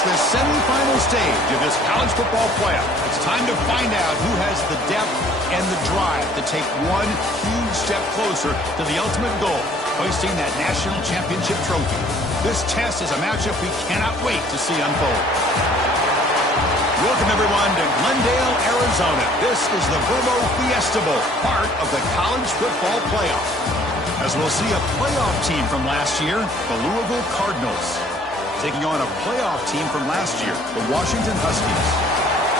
The semifinal stage of this college football playoff. It's time to find out who has the depth and the drive to take one huge step closer to the ultimate goal, hoisting that national championship trophy. This test is a matchup we cannot wait to see unfold. Welcome, everyone, to Glendale, Arizona. This is the Verbo Fiesta Bowl, part of the college football playoff. As we'll see a playoff team from last year, the Louisville Cardinals, taking on a playoff team from last year, the Washington Huskies.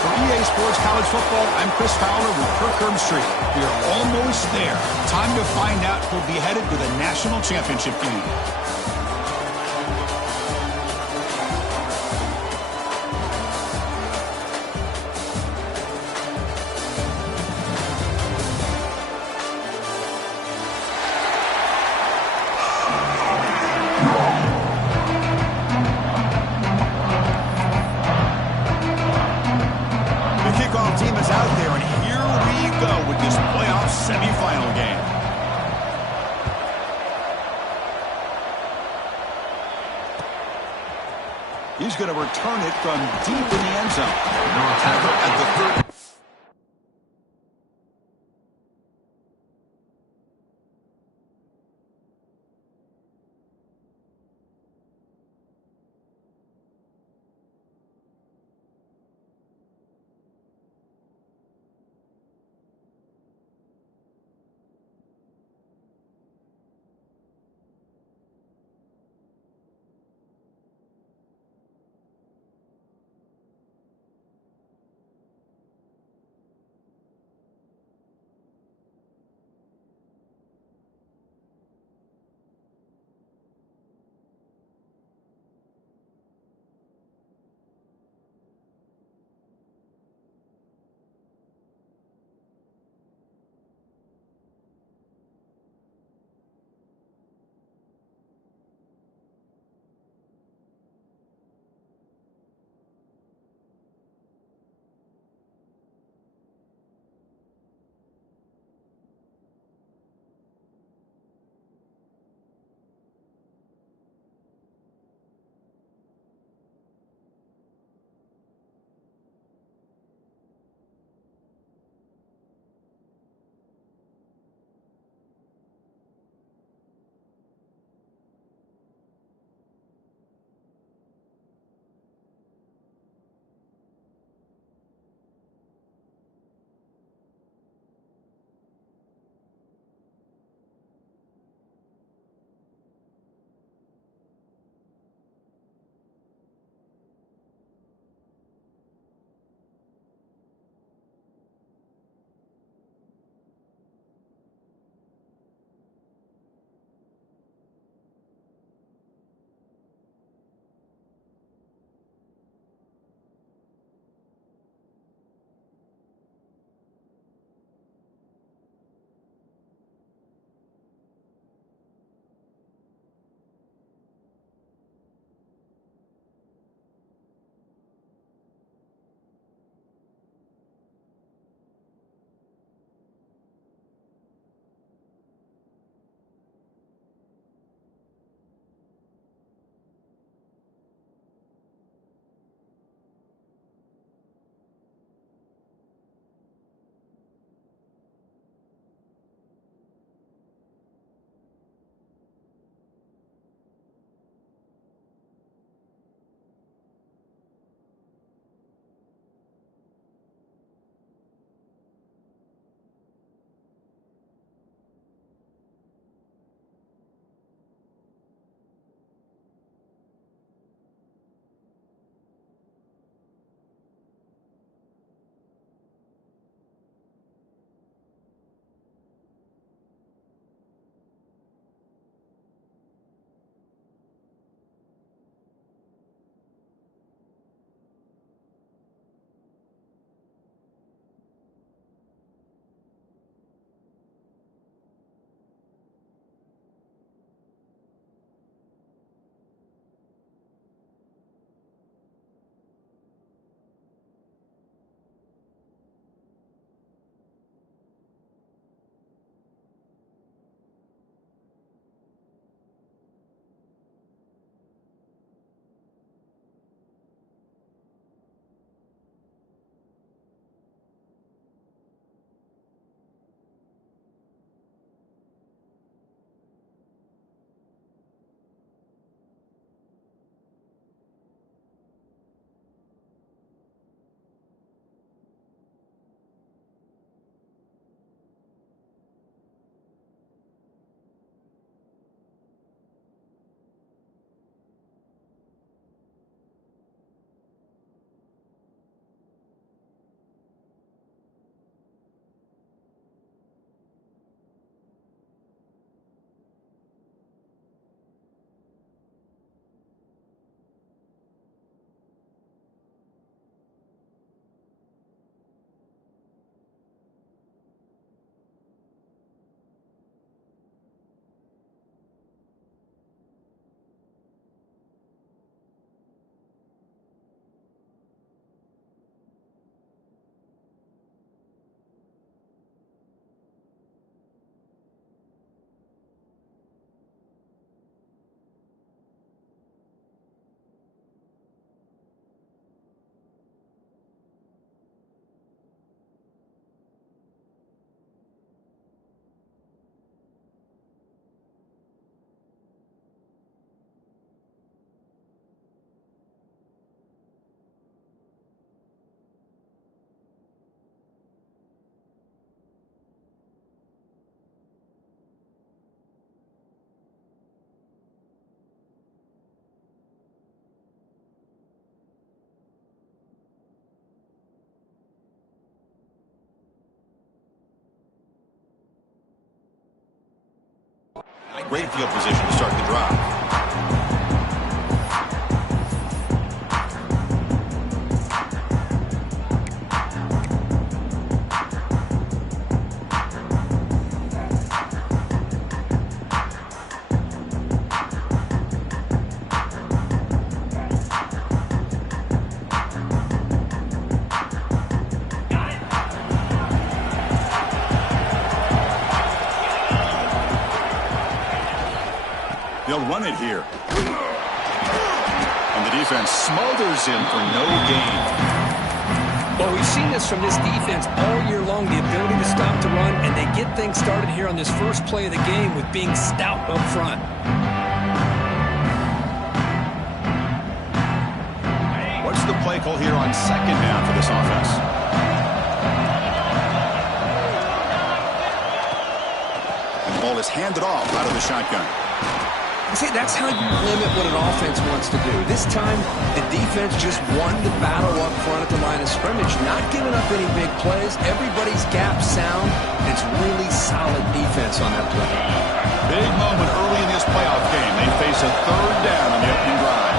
For EA Sports College Football, I'm Chris Fowler with Kirk Street. We are almost there. Time to find out who'll be headed to the national championship game. Team is out there, and here we go with this playoff semifinal game. He's going to return it from deep in the end zone. No tackle at the 30. Great field position to start the drive. They'll run it here. And the defense smothers him for no gain. Well, we've seen this from this defense all year long, the ability to stop the run, and they get things started here on this first play of the game with being stout up front. What's the play call here on second down for this offense? And the ball is handed off out of the shotgun. See, that's how you limit what an offense wants to do. This time, the defense just won the battle up front at the line of scrimmage, not giving up any big plays. Everybody's gap sound. It's really solid defense on that play. Big moment early in this playoff game. They face a third down on the opening drive.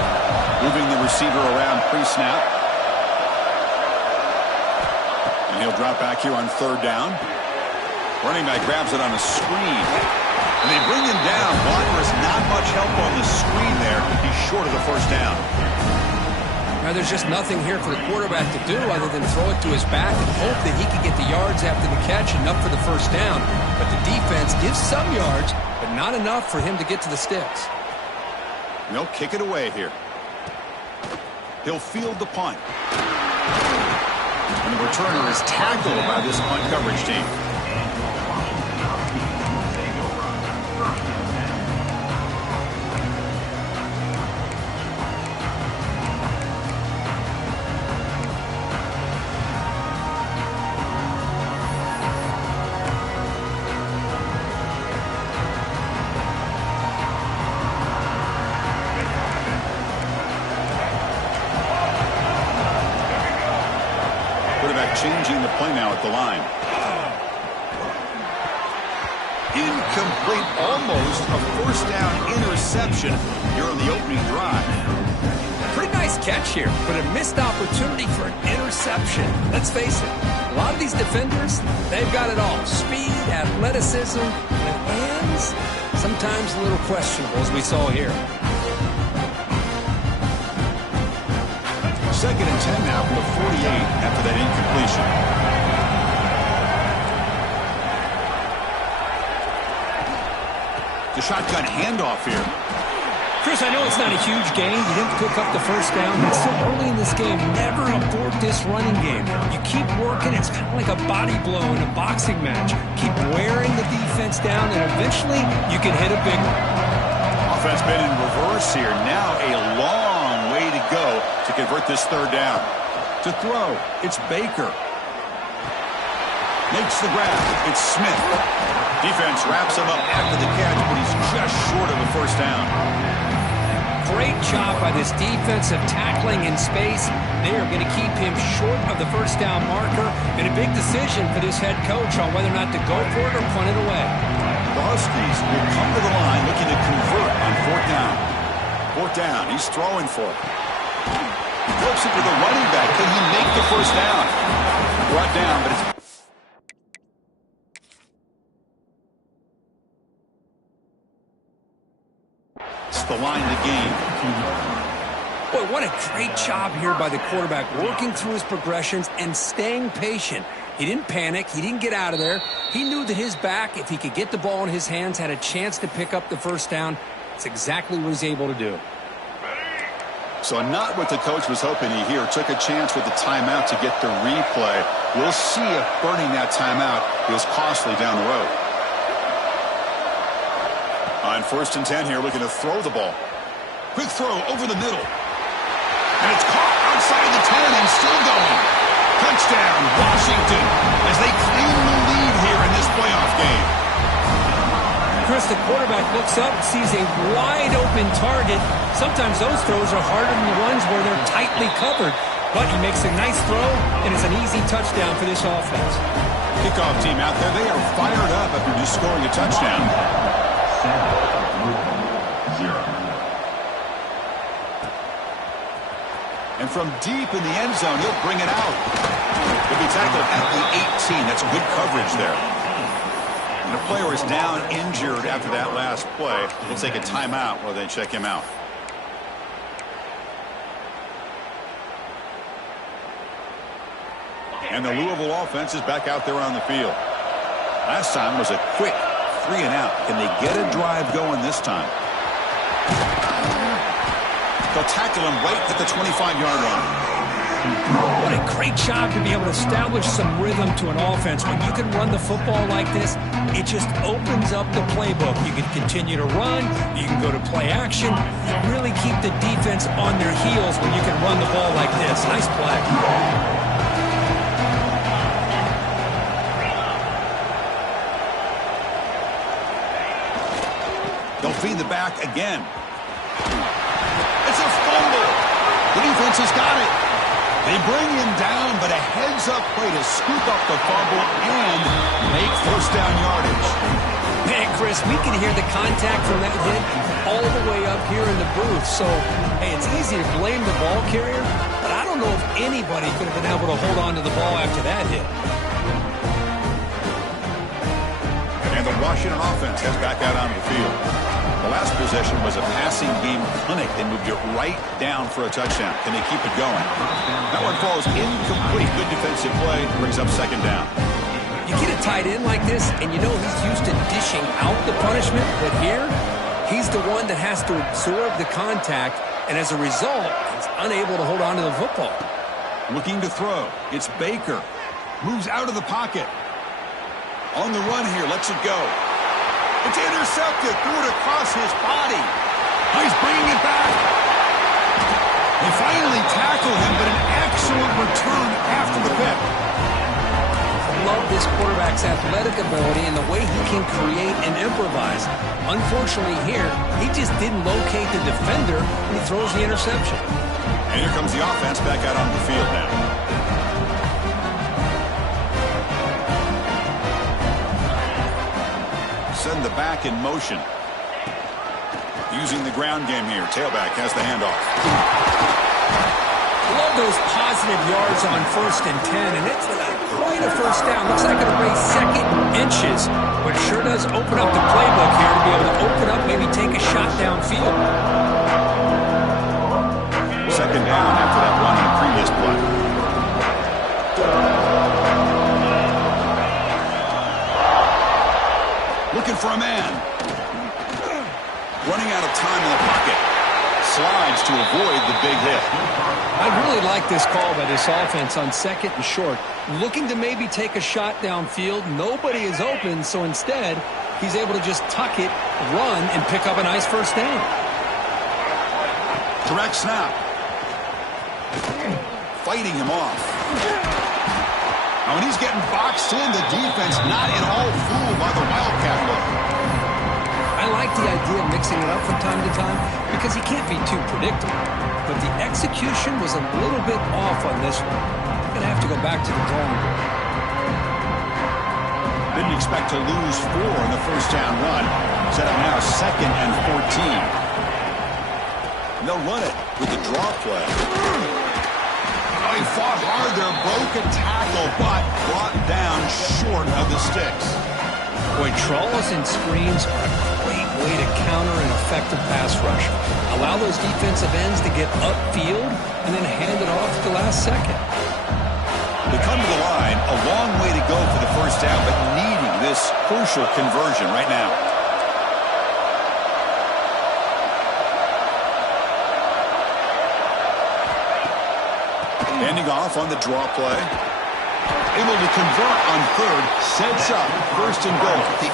Moving the receiver around pre-snap. And he'll drop back here on third down. Running back grabs it on a screen. And they bring him down. Walker has not much help on the screen there. He's short of the first down. Now, there's just nothing here for the quarterback to do other than throw it to his back and hope that he can get the yards after the catch, enough for the first down. But the defense gives some yards, but not enough for him to get to the sticks. And they'll kick it away here. He'll field the punt. And the returner is tackled by this punt coverage team. Changing the play now at the line. Incomplete, almost a first down interception here on the opening drive. Pretty nice catch here, but a missed opportunity for an interception. Let's face it, a lot of these defenders, they've got it all. Speed, athleticism, and hands, sometimes a little questionable, as we saw here. Second and 10 now from the 48 after that incompletion. The shotgun handoff here. Chris, I know it's not a huge gain. You didn't pick up the first down, but still early in this game. Never abort this running game. You keep working. It's kind of like a body blow in a boxing match. Keep wearing the defense down, and eventually you can hit a big one. Offense been in reverse here. Now a long way to go to convert this third down. To throw, it's Baker. Makes the grab. It's Smith. Defense wraps him up after the catch, but he's just short of the first down. Great job by this defensive tackling in space. They are going to keep him short of the first down marker. And a big decision for this head coach on whether or not to go for it or punt it away. The Huskies will come to the line looking to convert on fourth down. Fourth down, he's throwing for it. He flips it to the running back. Can he make the first down? Brought down, but it's... It's the line to gain. Boy, what a great job here by the quarterback, working through his progressions and staying patient. He didn't panic. He didn't get out of there. He knew that his back, if he could get the ball in his hands, had a chance to pick up the first down. That's exactly what he's able to do. So not what the coach was hoping to hear. Took a chance with the timeout to get the replay. We'll see if burning that timeout is costly down the road. On first and 10 here, looking to throw the ball. Quick throw over the middle. And it's caught outside the 10 and still going. Touchdown, Washington, as they claim the lead here in this playoff game. Chris, the quarterback looks up, sees a wide-open target. Sometimes those throws are harder than the ones where they're tightly covered. But he makes a nice throw, and it's an easy touchdown for this offense. Kickoff team out there, they are fired up after just scoring a touchdown. from deep in the end zone. He'll bring it out. He'll be tackled at the 18. That's good coverage there. And the player is down injured after that last play. They'll take a timeout while they check him out. And the Louisville offense is back out there on the field. Last time was a quick 3-and-out. Can they get a drive going this time? They'll tackle him right at the 25-yard line. What a great job to be able to establish some rhythm to an offense. When you can run the football like this, it just opens up the playbook. You can continue to run. You can go to play action. You really keep the defense on their heels when you can run the ball like this. Nice play. They'll feed the back again. It's a fumble. The defense has got it. They bring him down, but a heads-up play to scoop up the fumble and make first down yardage. Man, Chris, we can hear the contact from that hit all the way up here in the booth. So, hey, it's easy to blame the ball carrier, but I don't know if anybody could have been able to hold on to the ball after that hit. And the Washington offense heads back out onto the field. The last possession was a passing game clinic. They moved it right down for a touchdown. Can they keep it going? That one falls incomplete. Good defensive play. Brings up second down. You get a tight end like this, and you know he's used to dishing out the punishment. But here, he's the one that has to absorb the contact. And as a result, he's unable to hold on to the football. Looking to throw. It's Baker. Moves out of the pocket. On the run here. Lets it go. It's intercepted. Threw it across his body. He's bringing it back. They finally tackle him, but an excellent return after the pick. I love this quarterback's athletic ability and the way he can create and improvise. Unfortunately here, he just didn't locate the defender when he throws the interception. And here comes the offense back out on the field now. Send the back in motion. Using the ground game here. Tailback has the handoff. Love those positive yards on 1st and 10, and it's not quite a first down. Looks like it'll raise second inches, but it sure does open up the playbook here to be able to open up, maybe take a shot downfield. Second down after that run on the previous play. Looking for a man. Running out of time in the pocket. Slides to avoid the big hit. I really like this call by this offense on 2nd and short. Looking to maybe take a shot downfield. Nobody is open, so instead, he's able to just tuck it, run, and pick up a nice first down. Direct snap. Fighting him off. Now, when he's getting boxed in, the defense not at all fooled by the Wildcat look. I like the idea of mixing it up from time to time because he can't be too predictable. But the execution was a little bit off on this one. I'm going to have to go back to the drawing board. Didn't expect to lose 4 in the first down run. Set up now 2nd and 14. And they'll run it with the draw play. Oh, he fought hard there, broke a tackle, but brought down short of the sticks. Boy, draws and screens are a great way to counter an effective pass rush. Allow those defensive ends to get upfield and then hand it off at the last second. They come to the line, a long way to go for the first down, but needing this crucial conversion right now. Handing off on the draw play. Able to convert on 3rd. Sets up 1st and goal at the 8.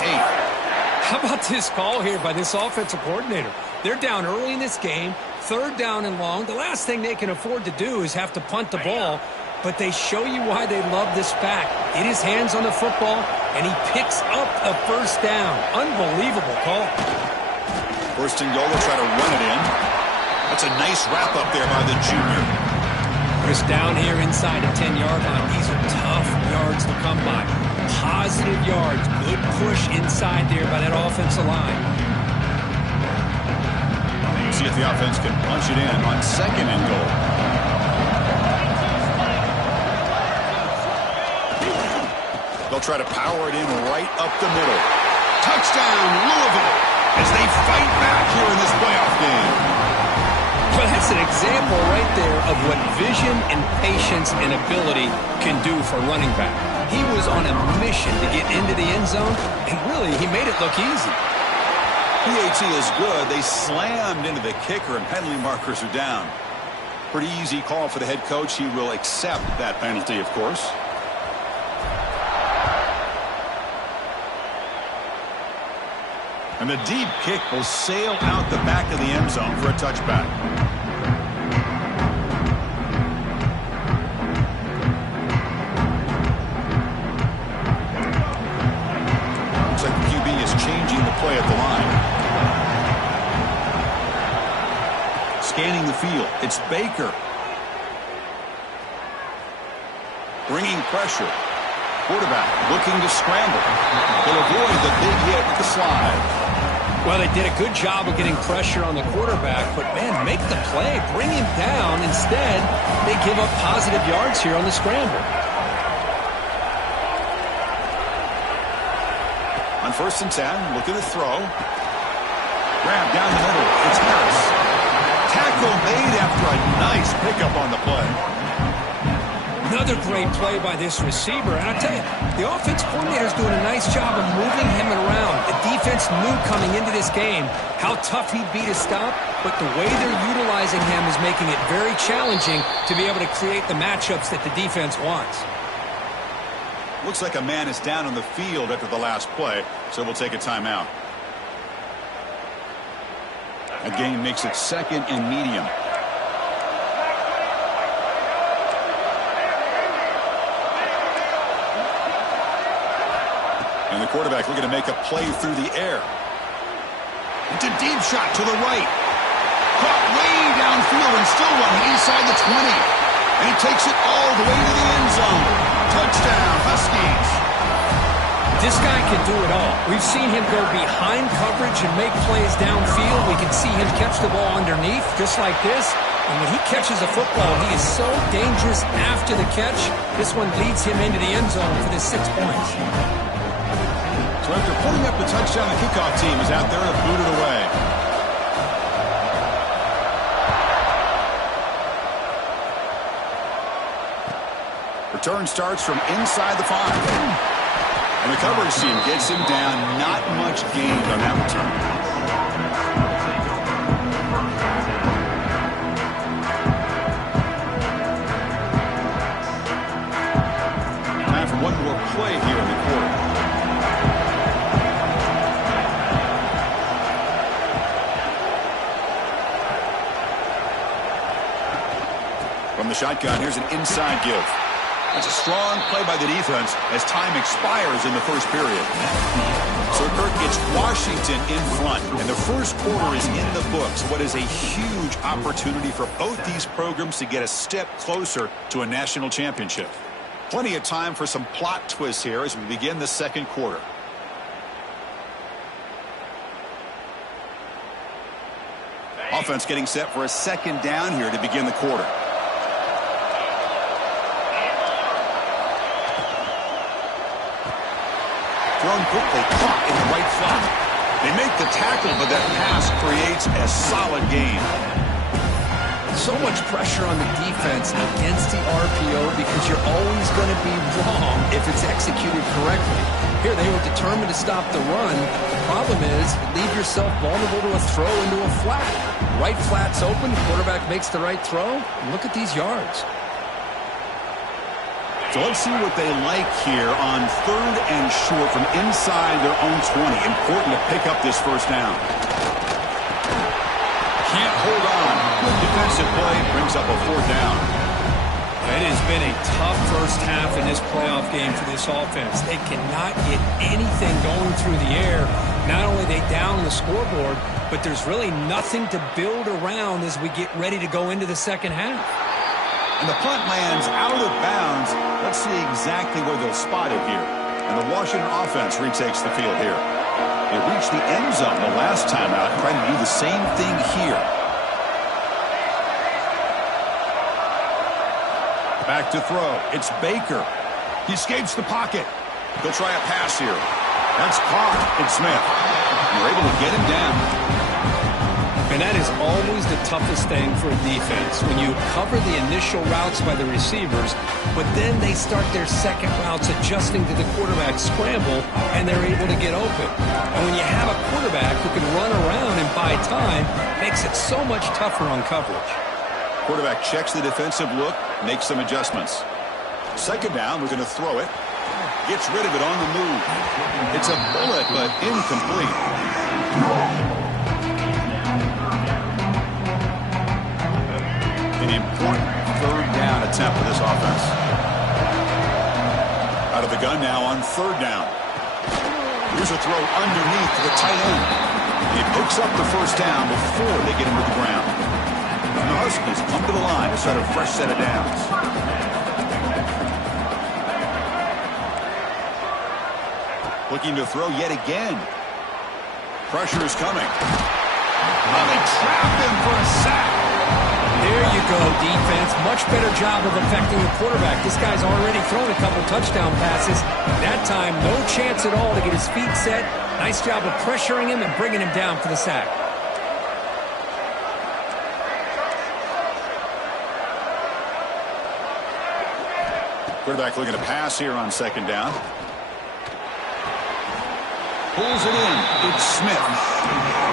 How about this call here by this offensive coordinator? They're down early in this game, 3rd down and long. The last thing they can afford to do is have to punt the ball, but they show you why they love this back. Get his hands on the football, and he picks up a first down. Unbelievable call. 1st and goal, they'll try to run it in. That's a nice wrap up there by the junior. Chris, down here inside the 10-yard line. These are tough yards to come by. Positive yards. Good push inside there by that offensive line. See if the offense can punch it in on 2nd and goal. They'll try to power it in right up the middle. Touchdown, Louisville, as they fight back here in this playoff game. Well, that's an example right there of what vision and patience and ability can do for running back. He was on a mission to get into the end zone, and really, he made it look easy. PAT is good. They slammed into the kicker, and penalty markers are down. Pretty easy call for the head coach. He will accept that penalty, of course. And the deep kick will sail out the back of the end zone for a touchback. Looks like the QB is changing the play at the line. Scanning the field. It's Baker. Bringing pressure. Quarterback looking to scramble. He'll avoid the big hit with the slide. Well, they did a good job of getting pressure on the quarterback, but, man, make the play. Bring him down. Instead, they give up positive yards here on the scramble. On 1st and 10, looking to throw. Grab down the middle. It's Harris. Tackle made after a nice pickup on the play. Another great play by this receiver. And I tell you, the offense coordinator is doing a nice job of moving him around. The defense knew coming into this game how tough he'd be to stop, but the way they're utilizing him is making it very challenging to be able to create the matchups that the defense wants. Looks like a man is down on the field after the last play, so we'll take a timeout. A gain makes it 2nd and medium. And the quarterback looking to make a play through the air. It's a deep shot to the right. Caught way downfield and still running inside the 20. And he takes it all the way to the end zone. Touchdown, Huskies. This guy can do it all. We've seen him go behind coverage and make plays downfield. We can see him catch the ball underneath just like this. And when he catches a football, he is so dangerous after the catch. This one leads him into the end zone for the 6 points. So after putting up the touchdown, the kickoff team is out there to boot it away. Return starts from inside the 5. And the coverage team gets him down. Not much gained on that return. Time for one more play here in the quarter. From the shotgun, here's an inside give. That's a strong play by the defense as time expires in the first period. So, Kirk, it's Washington in front, and the first quarter is in the books. What is a huge opportunity for both these programs to get a step closer to a national championship. Plenty of time for some plot twists here as we begin the second quarter. Offense getting set for a 2nd down here to begin the quarter. Thrown quickly, caught in the right slot. They make the tackle, but that pass creates a solid gain. So much pressure on the defense against the RPO because you're always going to be wrong if it's executed correctly. Here, they were determined to stop the run. The problem is, leave yourself vulnerable to a throw into a flat. Right flat's open, the quarterback makes the right throw. Look at these yards. So let's see what they like here on 3rd and short from inside their own 20. Important to pick up this first down. Can't hold on. Good defensive play brings up a 4th down. It has been a tough first half in this playoff game for this offense. They cannot get anything going through the air. Not only are they down the scoreboard, but there's really nothing to build around as we get ready to go into the second half. And the punt lands out of bounds. Let's see exactly where they'll spot it here. And the Washington offense retakes the field here. They reached the end zone the last time out, trying to do the same thing here. Back to throw. It's Baker. He escapes the pocket. He'll try a pass here. That's caught. It's Smith. You're able to get him down. And that is always the toughest thing for a defense, when you cover the initial routes by the receivers, but then they start their second routes adjusting to the quarterback scramble, and they're able to get open. And when you have a quarterback who can run around and buy time, it makes it so much tougher on coverage. Quarterback checks the defensive look, makes some adjustments. Second down, we're going to throw it. Gets rid of it on the move. It's a bullet, but incomplete. An important third down attempt for this offense. Out of the gun now on third down. Here's a throw underneath to the tight end. He picks up the first down before they get him to the ground. And the Huskies come to the line to start a fresh set of downs. Looking to throw yet again. Pressure is coming. Oh, they trap him for a sack. There you go, defense. Much better job of affecting the quarterback. This guy's already thrown a couple touchdown passes. That time, no chance at all to get his feet set. Nice job of pressuring him and bringing him down for the sack. Quarterback looking to pass here on second down. Pulls it in. It's Smith.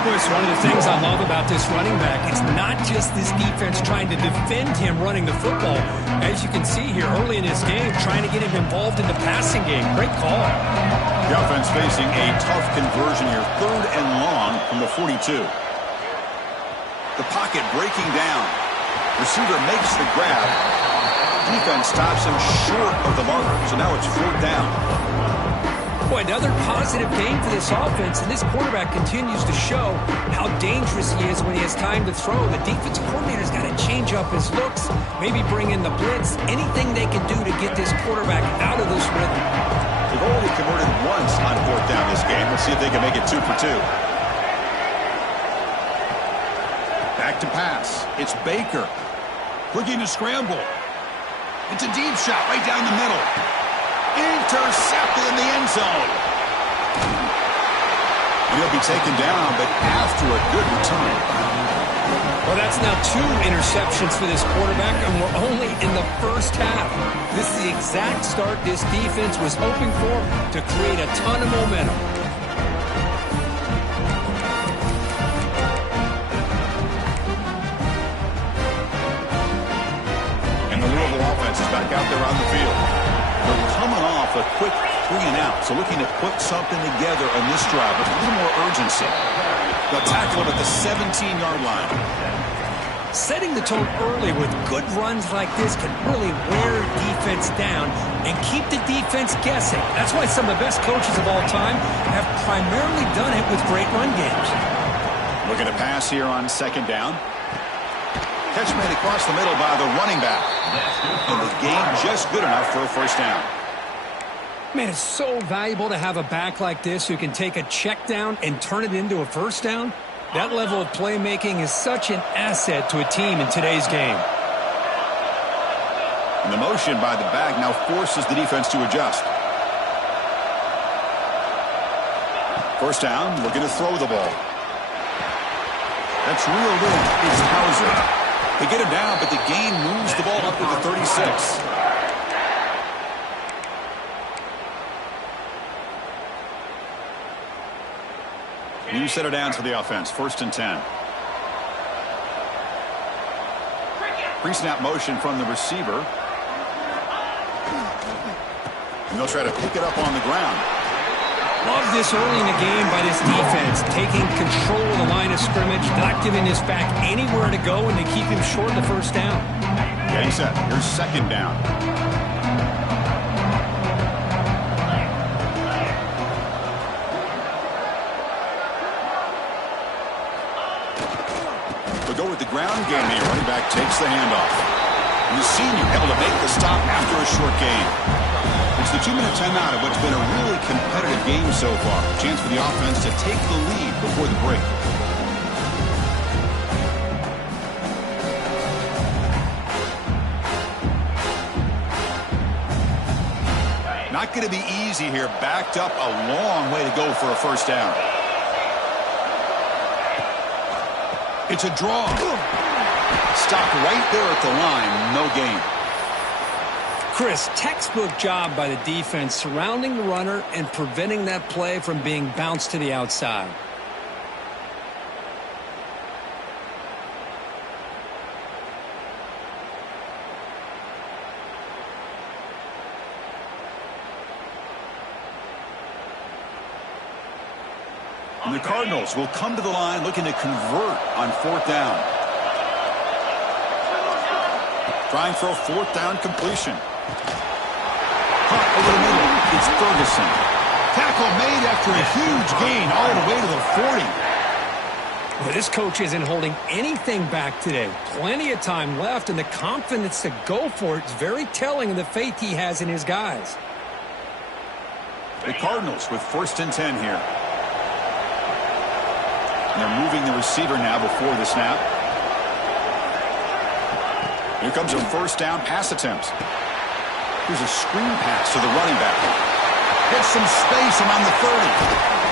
It's one of the things I love about this running back. It's not just this defense trying to defend him running the football. As you can see here early in this game, trying to get him involved in the passing game. Great call. The offense facing a tough conversion here. Third and long from the 42. The pocket breaking down. Receiver makes the grab. Defense stops him short of the marker. So now it's fourth down. Boy, another positive game for this offense, and this quarterback continues to show how dangerous he is when he has time to throw. The defensive coordinator's got to change up his looks, maybe bring in the blitz, anything they can do to get this quarterback out of this rhythm. They've only converted once on fourth down this game. Let's see if they can make it 2 for 2. Back to pass. It's Baker. Looking to scramble. It's a deep shot right down the middle. Intercepted in the end zone. He'll be taken down, but after a good return. Well, that's now 2 interceptions for this quarterback, and we're only in the first half. This is the exact start this defense was hoping for to create a ton of momentum. And the Louisville offense is back out there on the field. They're coming off a quick 3 and out, so looking to put something together on this drive with a little more urgency. They'll tackle him at the 17-yard line. Setting the tone early with good runs like this can really wear defense down and keep the defense guessing. That's why some of the best coaches of all time have primarily done it with great run games. Looking to pass here on second down. Catch made across the middle by the running back. And the game just good enough for a first down. Man, it's so valuable to have a back like this who can take a check down and turn it into a first down. That level of playmaking is such an asset to a team in today's game. And the motion by the back now forces the defense to adjust. First down, looking to throw the ball. That's reeled in. It's Hauser. They get him down, but the gain moves the ball up to the 36. New set of downs for the offense. First and 10. Pre-snap motion from the receiver. And they'll try to pick it up on the ground. Love this early in the game by this defense, taking control of the line of scrimmage, not giving this back anywhere to go, and they keep him short of the first down. Getting set. Here's second down. They'll go with the ground game here. Running back takes the handoff. And the senior able to make the stop after a short gain. It's the 2-minute timeout of what's been a really competitive game so far. A chance for the offense to take the lead before the break. Not going to be easy here. Backed up a long way to go for a first down. It's a draw. Stopped right there at the line. No gain. Chris, textbook job by the defense surrounding the runner and preventing that play from being bounced to the outside. And the Cardinals will come to the line looking to convert on fourth down. Trying for a fourth down completion. Caught over the middle. It's Ferguson. Tackle made after a huge gain all the way to the 40. Well, this coach isn't holding anything back today. Plenty of time left, and the confidence to go for it is very telling of the faith he has in his guys. The Cardinals with 1st and 10 here. And they're moving the receiver now before the snap. Here comes a first down pass attempt. Here's a screen pass to the running back. Gets some space around the 30.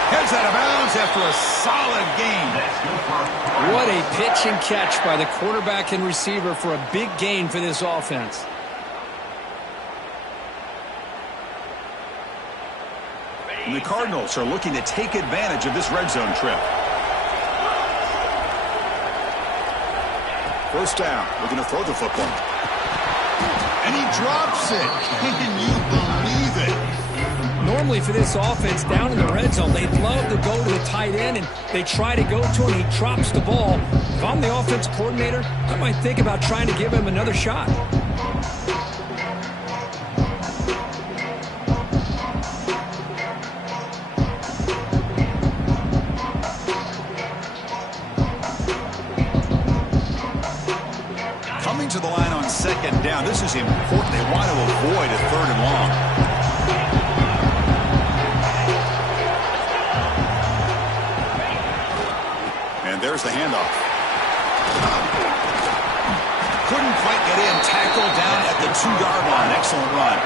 Heads out of bounds after a solid gain. What a pitch and catch by the quarterback and receiver for a big gain for this offense. And the Cardinals are looking to take advantage of this red zone trip. First down, looking to throw the football. And he drops it. Can you believe it? Normally for this offense, down in the red zone, they'd love to go to the tight end, and they try to go to him, he drops the ball. If I'm the offense coordinator, I might think about trying to give him another shot. To the line on second down. This is important. They want to avoid a 3rd and long. And there's the handoff. Couldn't quite get in. Tackled down at the 2-yard line. Excellent run.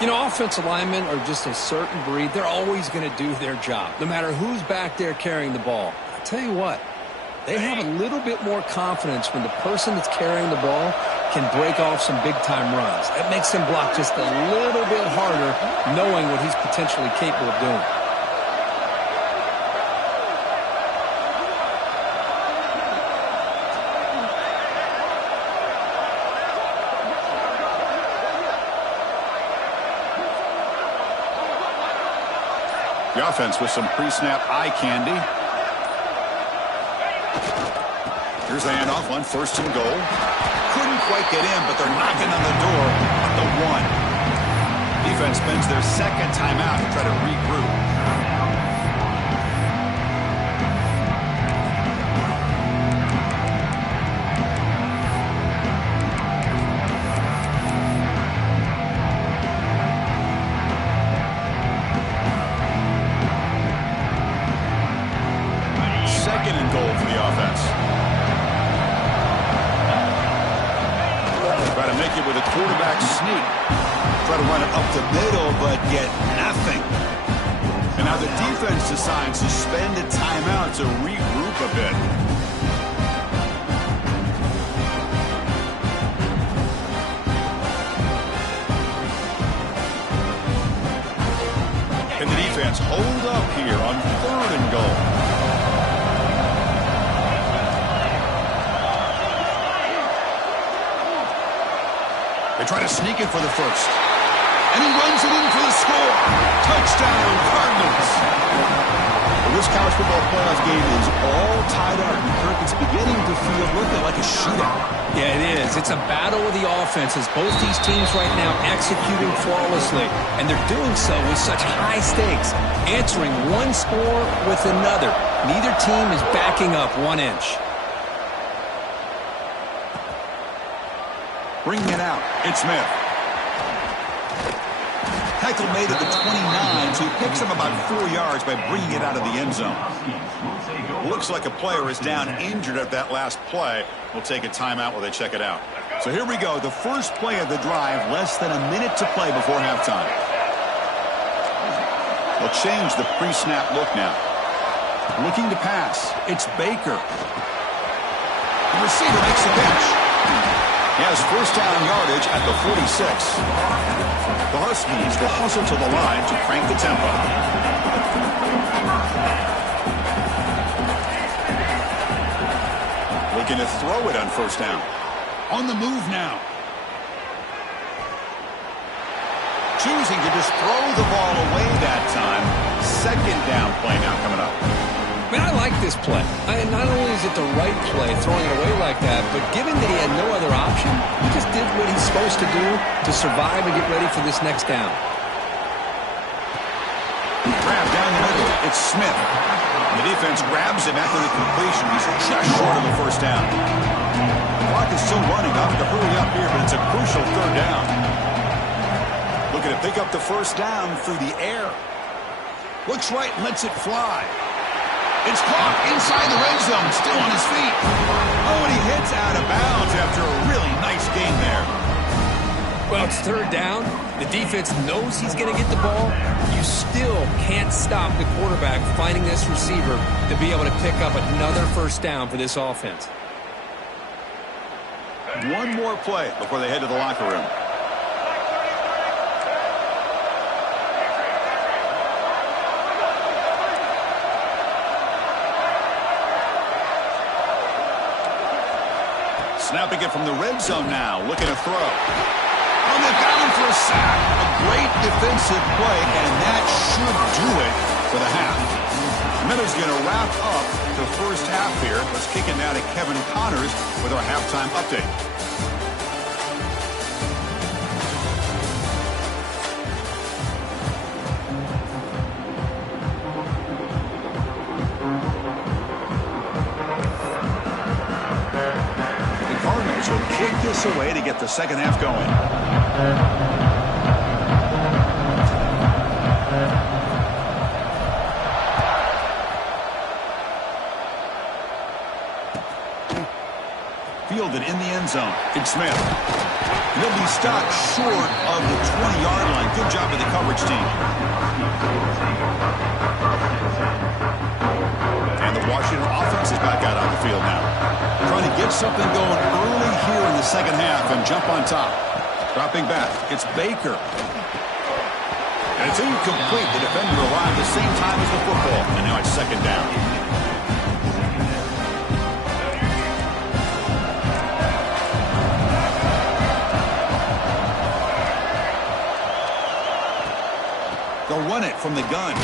You know, offensive linemen are just a certain breed. They're always going to do their job, no matter who's back there carrying the ball. I'll tell you what. They have a little bit more confidence when the person that's carrying the ball can break off some big-time runs. That makes them block just a little bit harder, knowing what he's potentially capable of doing. The offense with some pre-snap eye candy. Here's the handoff on 1st and goal. Couldn't quite get in, but they're knocking on the door at the 1. Defense spends their 2nd timeout to try to regroup. Second and goal for the offense. Try to make it with a quarterback sneak. Try to run it up the middle, but get nothing. And now the defense decides to spend a timeout to regroup a bit. And the defense hold up here on 3rd and goal. They try to sneak it for the 1st. And he runs it in for the score. Touchdown, Cardinals. Well, this college football playoff game is all tied up. And Kirk, it's beginning to feel a little bit like a shootout. Yeah, it is. It's a battle of the offenses. Both these teams right now executing flawlessly. And they're doing so with such high stakes. Answering one score with another. Neither team is backing up 1 inch. Bringing it out, it's Smith. Tackle made at the 29, so he picks up about 4 yards by bringing it out of the end zone. Looks like a player is down injured at that last play. We'll take a timeout while they check it out. So here we go, the first play of the drive, less than a minute to play before halftime. They'll change the pre-snap look now. Looking to pass. It's Baker. The receiver makes the catch. He has first down yardage at the 46. The Huskies will hustle to the line to crank the tempo. Looking to throw it on first down. On the move now. Choosing to just throw the ball away that time. Second down play now coming up. Man, I like this play. Not only is it the right play, throwing it away like that, but given that he had no other option, he just did what he's supposed to do to survive and get ready for this next down. Grab down the middle. It's Smith. The defense grabs him after the completion. He's just short of the first down. The clock is still running. I'll have to hurry up here, but it's a crucial third down. Looking to pick up the first down through the air. Looks right and lets it fly. It's caught inside the red zone, still on his feet. Oh, and he hits out of bounds after a really nice game there. Well, it's third down. The defense knows he's going to get the ball. You still can't stop the quarterback finding this receiver to be able to pick up another first down for this offense. One more play before they head to the locker room. Snapping it from the red zone now, looking to throw. Oh, they've got him for a sack. A great defensive play, and that should do it for the half. Miller's going to wrap up the first half here. Let's kick it now to Kevin Connors with our halftime update. Will kick this away to get the second half going. Fielded in the end zone. It's Smith. He'll be stopped short of the 20-yard line. Good job of the coverage team. And the Washington offense is back out on the field now. Trying to get something going early here in the second half and jump on top. Dropping back. It's Baker. And it's incomplete. The defender arrived the same time as the football. And now it's second down. They'll run it from the gun.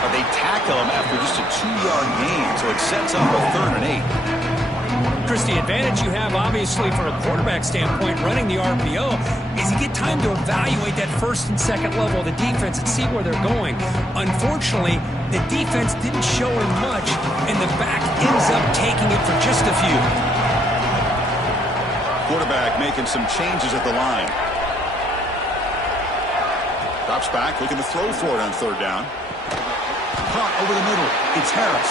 But they tackle him after just a 2-yard gain, so it sets up a 3rd and 8. Chris, the advantage you have, obviously, from a quarterback standpoint, running the RPO, is you get time to evaluate that first and second level of the defense and see where they're going. Unfortunately, the defense didn't show him much, and the back ends up taking it for just a few. Quarterback making some changes at the line. Drops back, looking to throw for it on third down. Caught over the middle. It's Harris.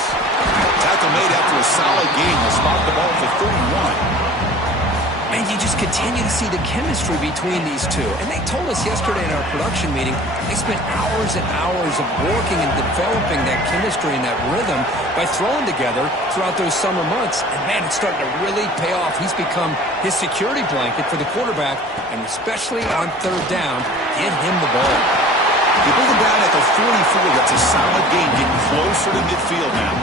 Tackle made after a solid gain. They'll spot the ball for 31. And you just continue to see the chemistry between these two. And they told us yesterday in our production meeting, they spent hours and hours of working and developing that chemistry and that rhythm by throwing together throughout those summer months. And, man, it's starting to really pay off. He's become his security blanket for the quarterback, and especially on third down, get him the ball. They bring him down at the 44. That's a solid gain, getting closer to midfield now.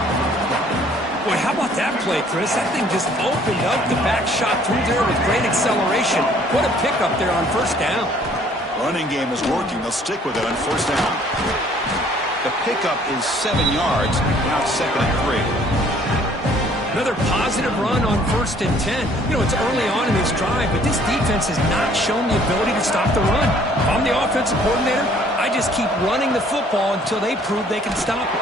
Boy, how about that play, Chris? That thing just opened up. The back shot through there with great acceleration. What a pickup there on first down. Running game is working. They'll stick with it on first down. The pickup is 7 yards. Now it's 2nd and 3. Another positive run on 1st and 10. You know, it's early on in this drive, but this defense has not shown the ability to stop the run. If I'm the offensive coordinator, I just keep running the football until they prove they can stop it.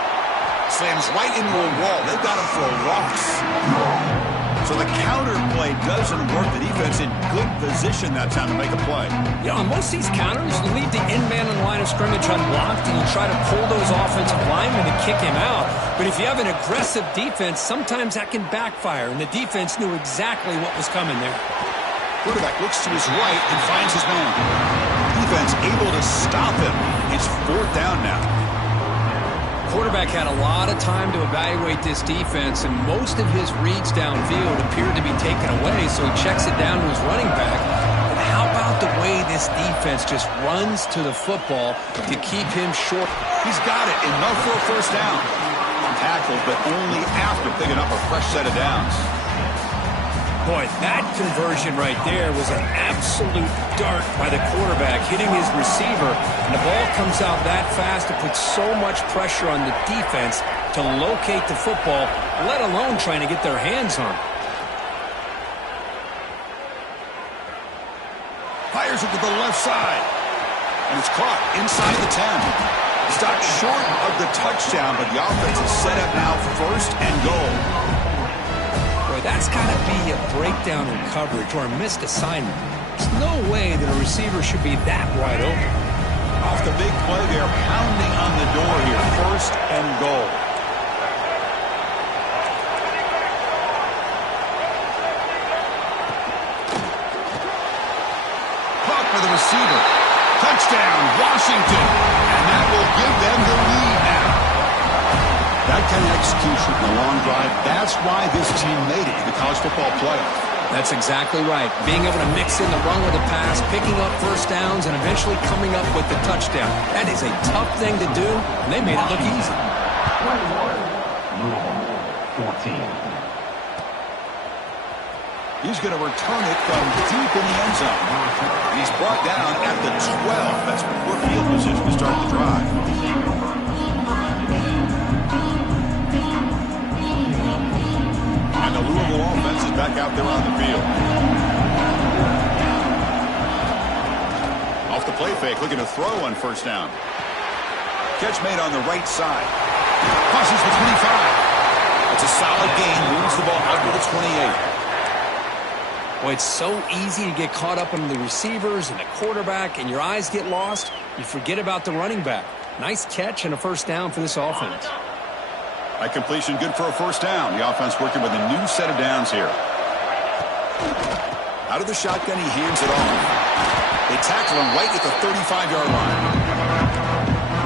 Slams right into a wall. They've got him for a loss. So the counter play doesn't work. The defense in good position that time to make a play. You know, on most of these counters, you leave the end man in the line of scrimmage unblocked, and you try to pull those offensive linemen to kick him out. But if you have an aggressive defense, sometimes that can backfire, and the defense knew exactly what was coming there. Quarterback looks to his right and finds his man. defense able to stop him. It's 4th down now. Quarterback had a lot of time to evaluate this defense, and most of his reads downfield appeared to be taken away, so he checks it down to his running back. But how about the way this defense just runs to the football to keep him short? He's got it, enough for a 1st down. Tackled, but only after picking up a fresh set of downs. Boy, that conversion right there was an absolute dart by the quarterback, hitting his receiver, and the ball comes out that fast. It puts so much pressure on the defense to locate the football, let alone trying to get their hands on it. Fires it to the left side, and it's caught inside the 10. Stopped short of the touchdown, but the offense is set up now 1st and goal. That's got to be a breakdown in coverage or a missed assignment. There's no way that a receiver should be that wide open. Off the big play, they're pounding on the door here. 1st and goal. Caught by the receiver. Touchdown, Washington. And that will give them the lead now. That kind of execution in a long drive, that's why this team made it to the college football playoff. That's exactly right. Being able to mix in the run with the pass, picking up 1st downs, and eventually coming up with the touchdown. That is a tough thing to do, and they made it look easy. 14. He's going to return it from deep in the end zone. He's brought down at the 12. That's poor field position to start the drive. The Louisville offense is back out there on the field. Off the play fake, looking to throw on 1st down. Catch made on the right side. Crosses the 25. It's a solid gain. Moves the ball out to the 28. Boy, it's so easy to get caught up in the receivers and the quarterback, and your eyes get lost. You forget about the running back. Nice catch and a 1st down for this offense. That completion good for a 1st down. The offense working with a new set of downs here. Out of the shotgun, he hands it off. They tackle him right at the 35-yard line.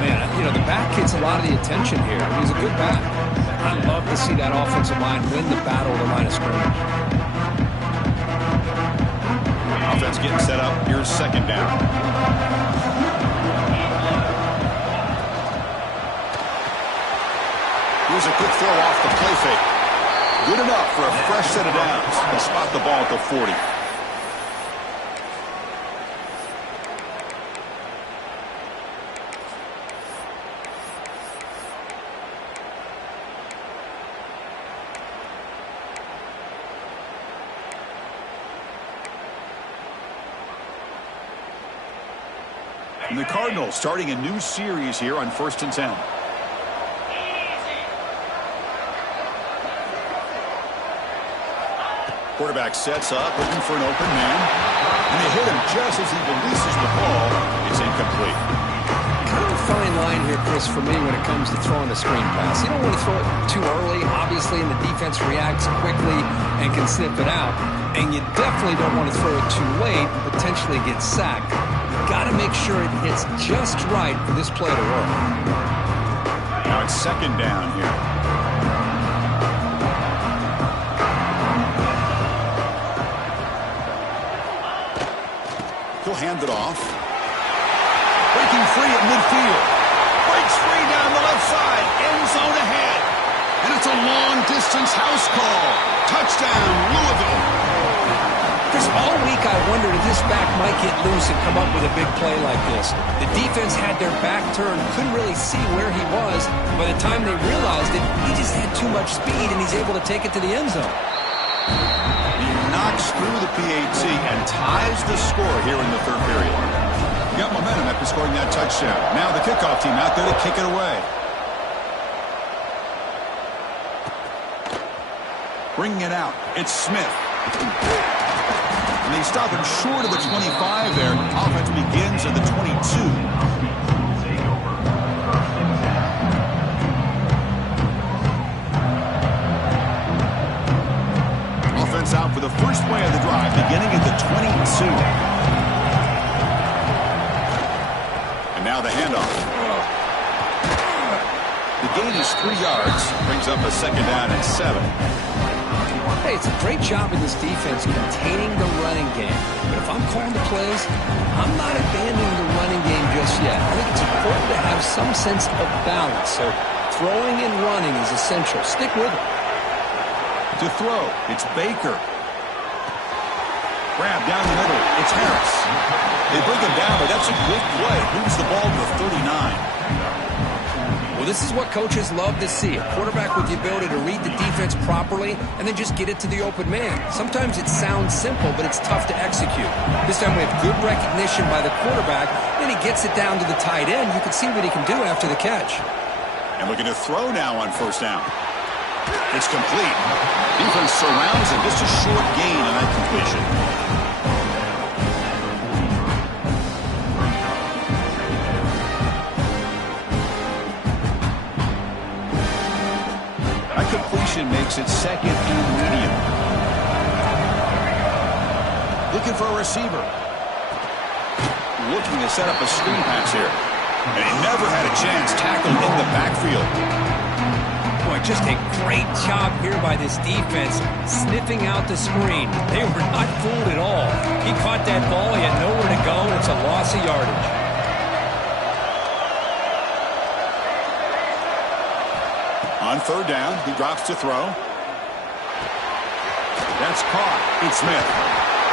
Man, you know, the back gets a lot of the attention here. He's a good back. I love to see that offensive line win the battle of the line of scrimmage. Offense getting set up. Here's 2nd down. Here's a quick throw off the play fake. Good enough for a fresh set of downs. They spot the ball at the 40. And the Cardinals starting a new series here on 1st and 10. Quarterback sets up, looking for an open man. And they hit him just as he releases the ball. It's incomplete. Kind of a fine line here, Chris, for me when it comes to throwing the screen pass. You don't want to throw it too early, obviously, and the defense reacts quickly and can snip it out. And you definitely don't want to throw it too late and potentially get sacked. You've got to make sure it hits just right for this play to work. Now it's 2nd down here. He'll hand it off. Breaking free at midfield. Breaks free down the left side. End zone ahead. And it's a long-distance house call. Touchdown, Louisville. Chris, all week I wondered if this back might get loose and come up with a big play like this. The defense had their back turned, couldn't really see where he was. By the time they realized it, he just had too much speed, and he's able to take it to the end zone. He knocks through the PAT and ties the score here in the 3rd period. Got momentum after scoring that touchdown. Now the kickoff team out there to kick it away. Bringing it out. It's Smith. And they stop him short of the 25 there. Offense begins at the 22. Out for the first play of the drive, beginning at the 22. Now the handoff. The gain is 3 yards. Brings up a 2nd down and 7. Hey, it's a great job in this defense containing the running game. But if I'm calling the plays, I'm not abandoning the running game just yet. I think it's important to have some sense of balance. So throwing and running is essential. Stick with it. To throw, it's Baker. Grab down the middle. It's Harris. They bring him down, but that's a good play. Moves the ball to the 39. Well, this is what coaches love to see. A quarterback with the ability to read the defense properly and then just get it to the open man. Sometimes it sounds simple, but it's tough to execute. This time we have good recognition by the quarterback. Then he gets it down to the tight end. You can see what he can do after the catch. And looking to throw now on 1st down. It's complete. Defense surrounds him. Just a short gain on that completion. That completion makes it 2nd and medium. Looking for a receiver. Looking to set up a screen pass here. And he never had a chance tackled in the backfield. Boy, just a great job here by this defense, sniffing out the screen. They were not fooled at all. He caught that ball, he had nowhere to go, and it's a loss of yardage. On 3rd down, he drops to throw. That's caught. It's Smith.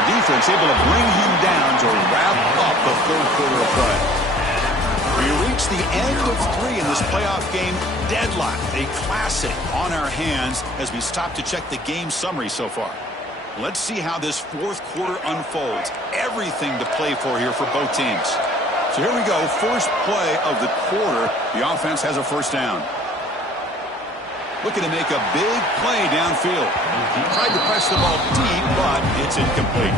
Defense able to bring him down to wrap up the 3rd quarter of play. We reach the end of 3 in this playoff game. Deadlock, a classic on our hands as we stop to check the game summary so far. Let's see how this 4th quarter unfolds. Everything to play for here for both teams. So here we go, first play of the quarter. The offense has a 1st down. Looking to make a big play downfield. He tried to press the ball deep, but it's incomplete.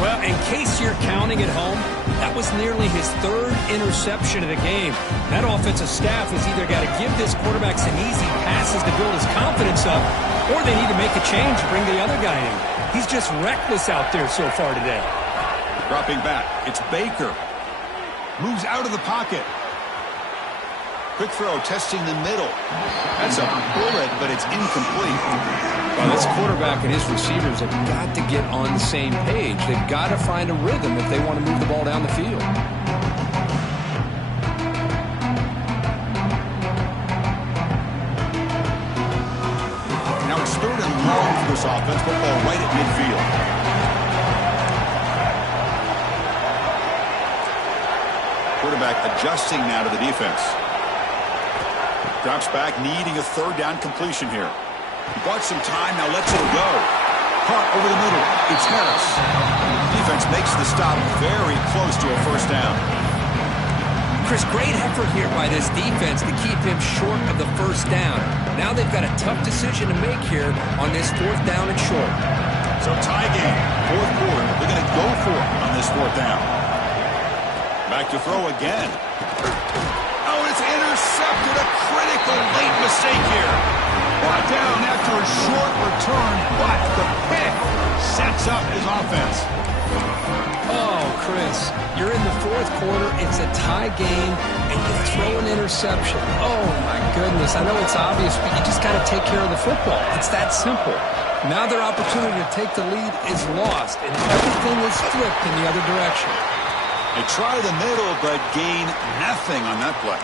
Well, in case you're counting at home, that was nearly his 3rd interception of the game. That offensive staff has either got to give this quarterback some easy passes to build his confidence up, or they need to make a change to bring the other guy in. He's just reckless out there so far today. Dropping back, it's Baker. Moves out of the pocket. Quick throw, testing the middle. That's a bullet, but it's incomplete. Well, this quarterback and his receivers have got to get on the same page. They've got to find a rhythm if they want to move the ball down the field. Now it's 3rd and long for this offense. Football right at midfield. Quarterback adjusting now to the defense. Drops back, needing a 3rd down completion here. He bought some time, now lets it go. Caught over the middle. It's Harris. Defense makes the stop very close to a 1st down. Chris, great effort here by this defense to keep him short of the 1st down. Now they've got a tough decision to make here on this 4th down and short. So tie game, 4th quarter. They're going to go for it on this 4th down. Back to throw again. Oh, it's intercepted. A critical late mistake here. Brought down after a short return, but the pick sets up his offense. Oh, Chris, you're in the 4th quarter. It's a tie game, and you throw an interception. Oh, my goodness. I know it's obvious, but you just got to take care of the football. It's that simple. Now their opportunity to take the lead is lost, and everything is flipped in the other direction. They try the middle, but gain nothing on that play.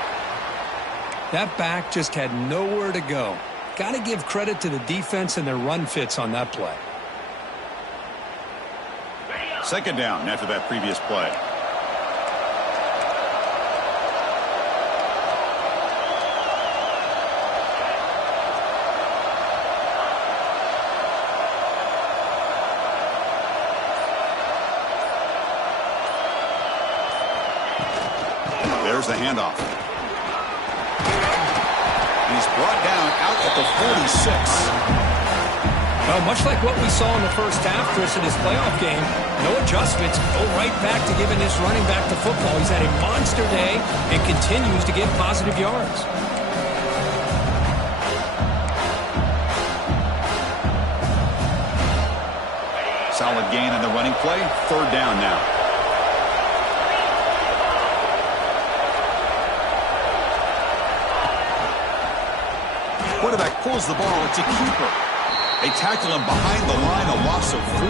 That back just had nowhere to go. Got to give credit to the defense and their run fits on that play. 2nd down after that previous play. There's the handoff. He's brought down out at the 46. Well, much like what we saw in the first half, Chris, in his playoff game, no adjustments, go right back to giving this running back the football. He's had a monster day and continues to get positive yards. Solid gain on the running play. 3rd down now. quarterback pulls the ball. It's a keeper. They tackle him behind the line, a loss of 4.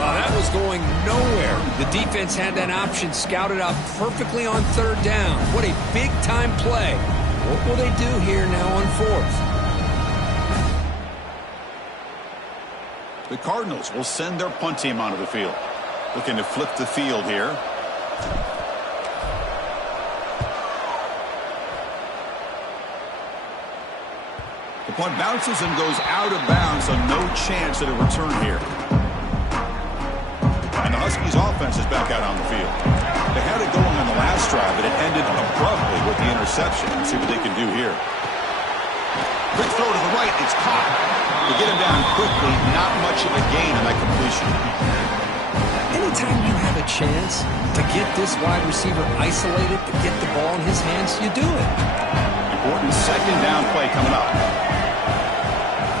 That was going nowhere. The defense had that option scouted out perfectly on 3rd down. What a big-time play. What will they do here now on 4th? The Cardinals will send their punt team onto the field. Looking to flip the field here. The punt bounces and goes out of bounds, so no chance at a return here. And the Huskies offense is back out on the field. They had it going on the last drive, but it ended abruptly with the interception. Let's see what they can do here. Quick throw to the right. It's caught. They get him down quickly. Not much of a gain in that completion. Anytime you have a chance to get this wide receiver isolated, to get the ball in his hands, you do it. Important 2nd down play coming up.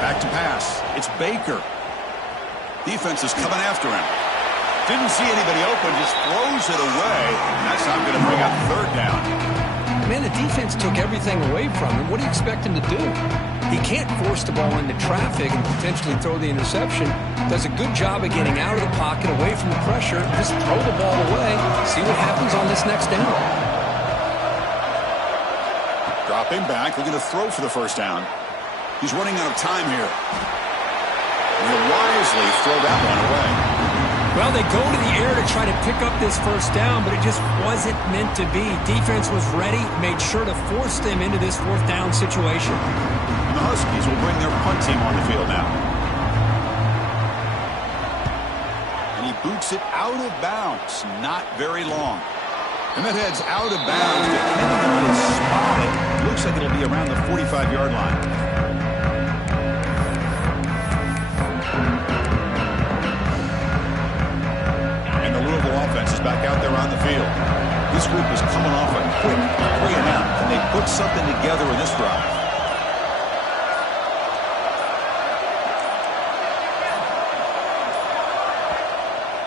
Back to pass. It's Baker. Defense is coming after him. Didn't see anybody open, just throws it away. And that's not going to bring up 3rd down. Man, the defense took everything away from him. What do you expect him to do? He can't force the ball into traffic and potentially throw the interception. Does a good job of getting out of the pocket, away from the pressure. Just throw the ball away. See what happens on this next down. Dropping back, looking to throw for the 1st down. He's running out of time here. And he'll wisely throw that one away. Well, they go to the air to try to pick up this 1st down, but it just wasn't meant to be. Defense was ready, made sure to force them into this 4th down situation. And the Huskies will bring their punt team on the field now. And he boots it out of bounds. Not very long. And that heads out of bounds. Depending on his spot, it looks like it'll be around the 45-yard line. Offense is back out there on the field. This group is coming off a quick 3-and-out. Can they put something together in this drive?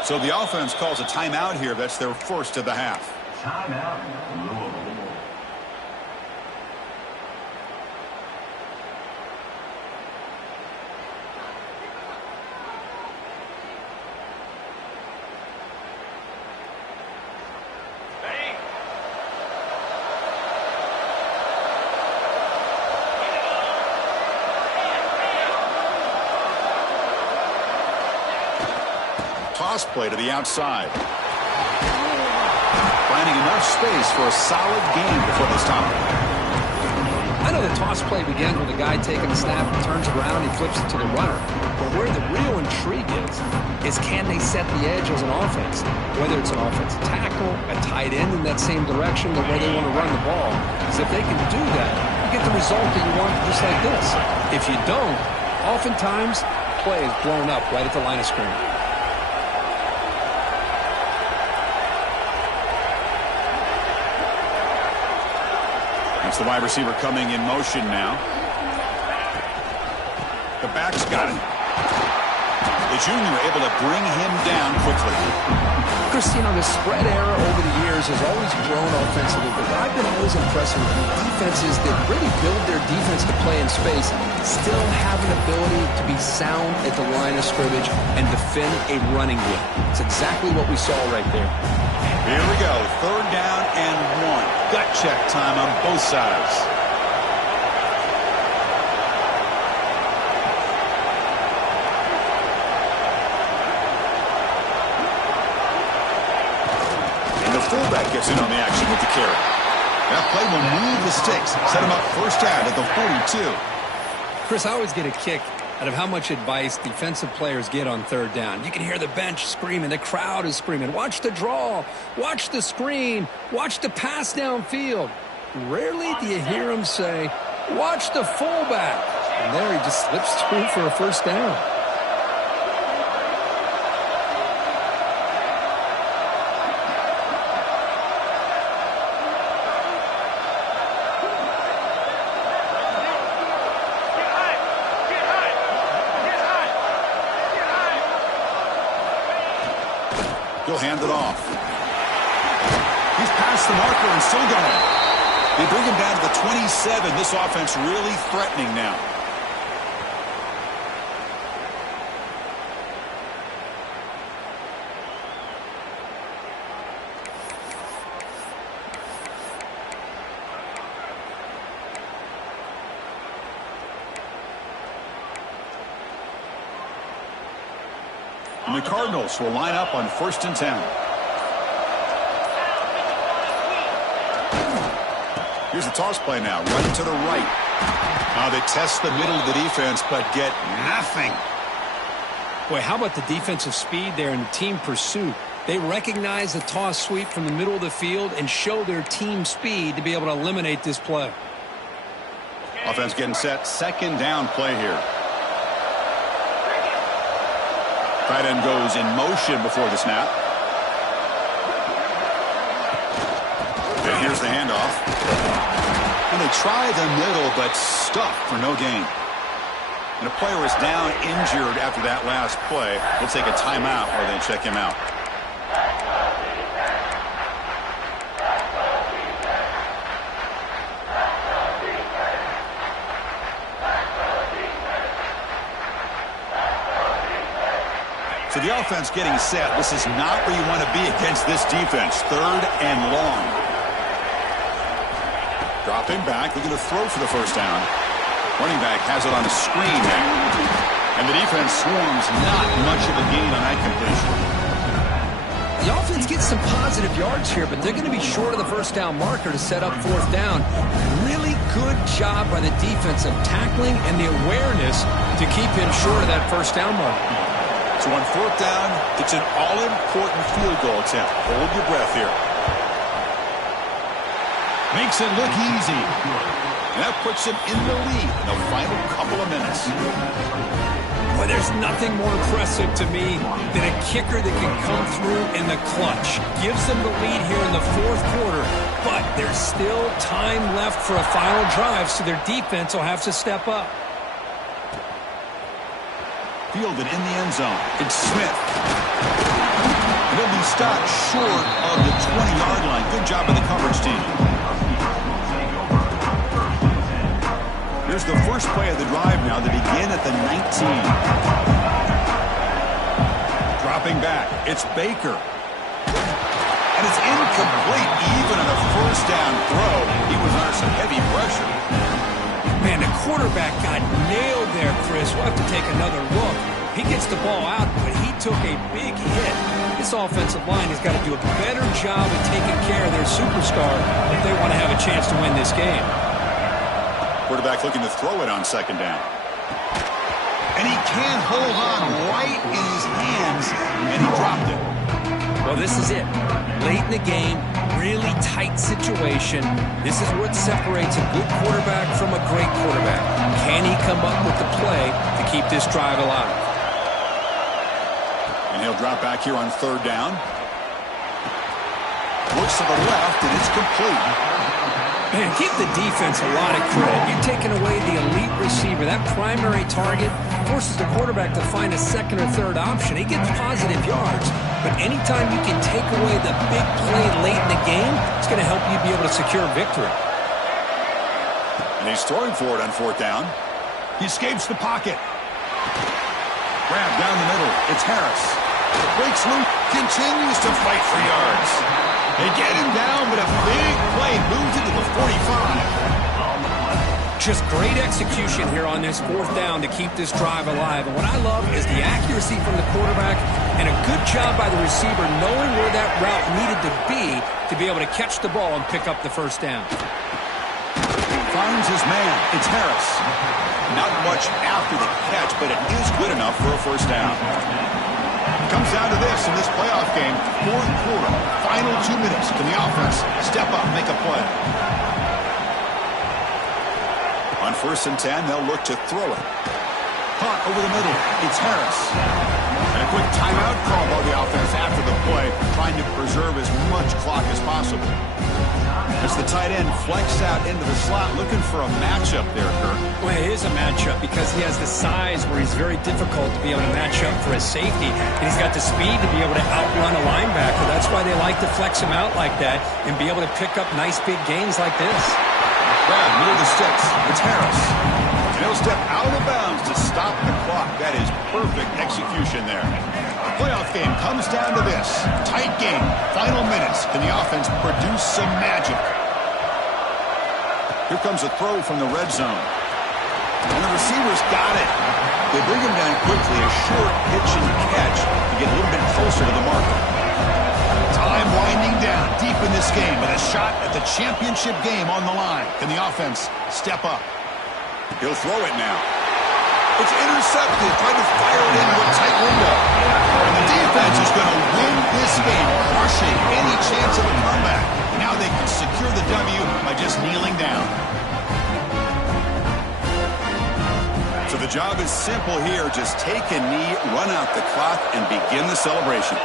So the offense calls a timeout here. That's their 1st of the half. Timeout, Louisville. Toss play to the outside. Finding enough space for a solid gain before they stop it. I know the toss play begins with a guy taking the snap and turns around and flips it to the runner. But where the real intrigue is can they set the edge as an offense? Whether it's an offensive tackle, a tight end in that same direction, or where they want to run the ball. Because if they can do that, you get the result that you want just like this. If you don't, oftentimes, play is blown up right at the line of scrimmage. It's the wide receiver coming in motion now. The back's got it. The junior able to bring him down quickly. Chris, you know, the spread era over the years has always grown offensively, but I've been always impressed with defenses that really build their defense to play in space, still have an ability to be sound at the line of scrimmage and defend a running game. It's exactly what we saw right there. Here we go. 3rd down and 1. Gut check time on both sides. And the fullback gets in on the action with the carry. That play will move the sticks. Set him up 1st down at the 42. Chris, I always get a kick out of how much advice defensive players get on 3rd down. You can hear the bench screaming. The crowd is screaming. Watch the draw. Watch the screen. Watch the pass downfield. Rarely do you hear them say, watch the fullback. And there he just slips through for a 1st down. He'll hand it off. He's past the marker and still going. They bring him down to the 27. This offense really threatening now. And the Cardinals will line up on 1st and 10. Here's the toss play now, running to the right. They test the middle of the defense, but get nothing. Boy, how about the defensive speed there and the team pursuit? They recognize the toss sweep from the middle of the field and show their team speed to be able to eliminate this play. Offense getting set. 2nd down play here. Tight end goes in motion before the snap. And here's the handoff. And they try the middle, but stuffed for no gain. And a player is down injured after that last play. We'll take a timeout or they check him out. So the offense getting set. This is not where you want to be against this defense. 3rd and long. Dropping back, looking to throw for the 1st down. Running back has it on a screen now. And the defense swarms, not much of a gain on that completion. The offense gets some positive yards here, but they're going to be short of the 1st down marker to set up 4th down. Really good job by the defense of tackling and the awareness to keep him short of that 1st down marker. So on 4th down, it's an all-important field goal attempt. Hold your breath here. Makes it look easy. And that puts him in the lead in the final couple of minutes. Boy, there's nothing more impressive to me than a kicker that can come through in the clutch. Gives them the lead here in the 4th quarter, but there's still time left for a final drive, so their defense will have to step up. Fielded in the end zone. It's Smith. And he'll be stopped short of the 20-yard line. Good job by the coverage team. Here's the first play of the drive now. They begin at the 19. Dropping back. It's Baker. And it's incomplete even on a 1st down throw. He was under some heavy pressure. Man, the quarterback got nailed there, Chris. We'll have to take another look. He gets the ball out, but he took a big hit. This offensive line has got to do a better job of taking care of their superstar if they want to have a chance to win this game. Quarterback looking to throw it on 2nd down. And he can't hold on right in his hands, and he dropped it. Well, this is it. Late in the game, really tight situation. This is what separates a good quarterback from a great quarterback. Can he come up with the play to keep this drive alive? And he'll drop back here on 3rd down. Looks to the left, and it's complete. Man, give the defense a lot of credit. You're taking away the elite receiver. That primary target forces the quarterback to find a 2nd or 3rd option. He gets positive yards, but anytime you can take away the big play late in the game, it's going to help you be able to secure victory. And he's throwing for it on 4th down. He escapes the pocket. Grab down the middle. It's Harris. Breaks loose. Continues to fight for yards. They get him down, but a big play moves into the 45. Just great execution here on this 4th down to keep this drive alive. And what I love is the accuracy from the quarterback and a good job by the receiver knowing where that route needed to be able to catch the ball and pick up the 1st down. Finds his man. It's Harris. Not much after the catch, but it is good enough for a 1st down. It comes down to this in this playoff game. 4th quarter, final 2 minutes. Can the offense step up, make a play? On 1st and 10, they'll look to throw it. Caught over the middle. It's Harris. And a quick timeout call by the offense after the play, trying to preserve as much clock as possible. As the tight end flexed out into the slot, looking for a matchup there, Kirk. Well, it is a matchup because he has the size where he's very difficult to be able to match up for his safety. And he's got the speed to be able to outrun a linebacker. That's why they like to flex him out like that and be able to pick up nice big gains like this. Grab, middle of the sticks. It's Harris. And he'll step out of bounds to stop the clock. That is perfect execution there. The playoff game comes down to this. Tight game. Final minutes. Can the offense produce some magic? Here comes a throw from the red zone. And the receivers got it. They bring him down quickly. A short pitch and catch to get a little bit closer to the marker. Time winding down deep in this game, and a shot at the championship game on the line. Can the offense step up? He'll throw it now. It's intercepted. Trying to fire it into a tight window. And the defense is going to win this game, crushing any chance of a comeback. Now they can secure the W by just kneeling down. So the job is simple here. Just take a knee, run out the clock, and begin the celebration.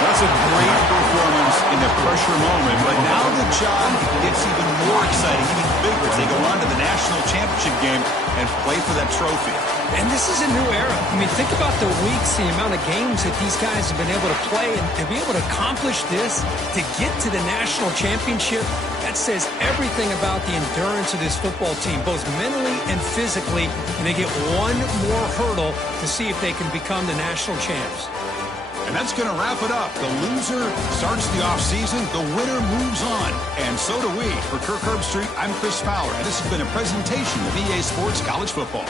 That's a great performance in the pressure moment, but now the job gets even more exciting, even bigger as they go on to the national championship game and play for that trophy. And this is a new era. I mean, think about the weeks, the amount of games that these guys have been able to play, and to be able to accomplish this, to get to the national championship, that says everything about the endurance of this football team, both mentally and physically, and they get one more hurdle to see if they can become the national champs. And that's going to wrap it up. The loser starts the offseason. The winner moves on. And so do we. For Kirk Herbstreit, I'm Chris Fowler. And this has been a presentation of EA Sports College Football.